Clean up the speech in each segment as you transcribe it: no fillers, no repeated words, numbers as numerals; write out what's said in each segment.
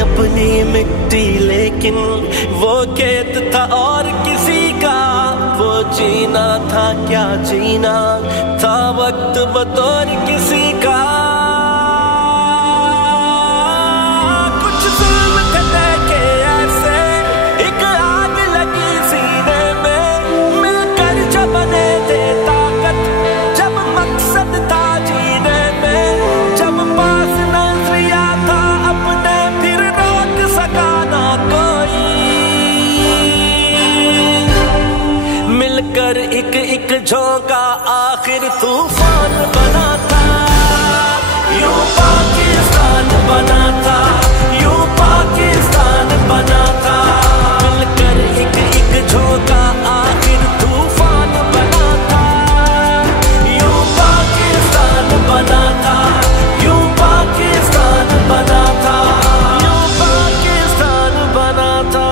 अपनी मिट्टी, लेकिन वो खेत था और किसी का। वो जीना था क्या जीना था, वक्त बतौर किसी का। कुछ जुल्म थे देखे ऐसे, एक आग लगी सीने में, मिलकर जब बने थे ताकत, जब मकसद था जीने में, जब पास नजरिया था अपने, फिर रोक सका ना कोई। मिलकर एक एक झोंका आखिर तूफान बना था। यूं पाकिस्तान बना था, यूं पाकिस्तान बना था। मिलकर एक एक झोंका आखिर तूफान बना था। यूं पाकिस्तान बना था, यूं पाकिस्तान बना था, यूं पाकिस्तान बना था।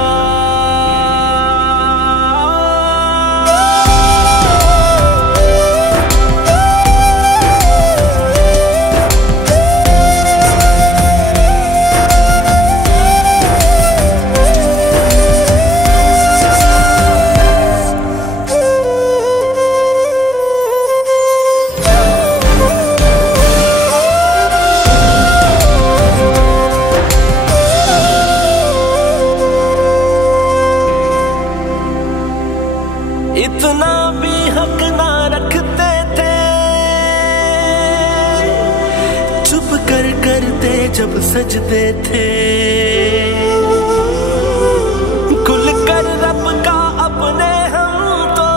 इतना भी हक ना रखते थे, चुप कर करते जब सजदे थे। खुल कर रब का अपने हम तो,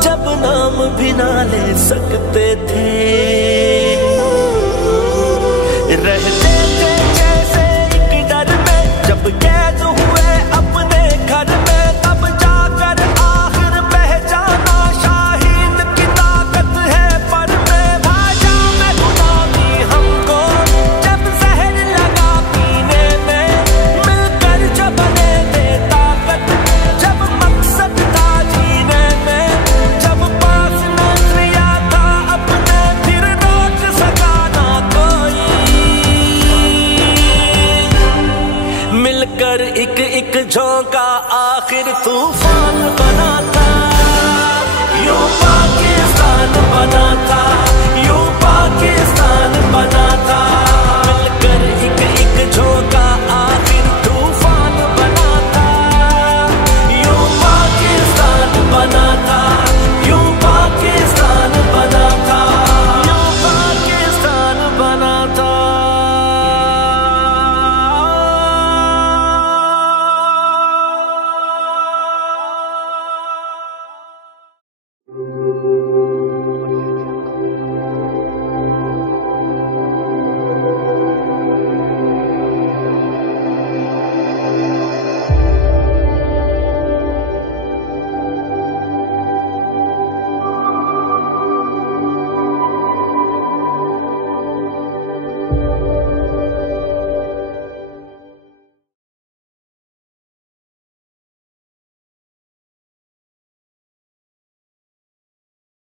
जब नाम भी ना ले सकते थे। रहते थे जैसे एक डर में, जब कैद हुए अपने घर में, तब जाकर आखिर पहचाना शाहीन की ताकत है पर में। भाजा में गुलामी हमको जब जहर लगा पीने में, मिलकर जब बने थे ताकत, जब मकसद था जीने में, जब पास नजरिया था अपने, फिर रोक सका ना कोई। मिलकर एक एक झोंका आखिर तू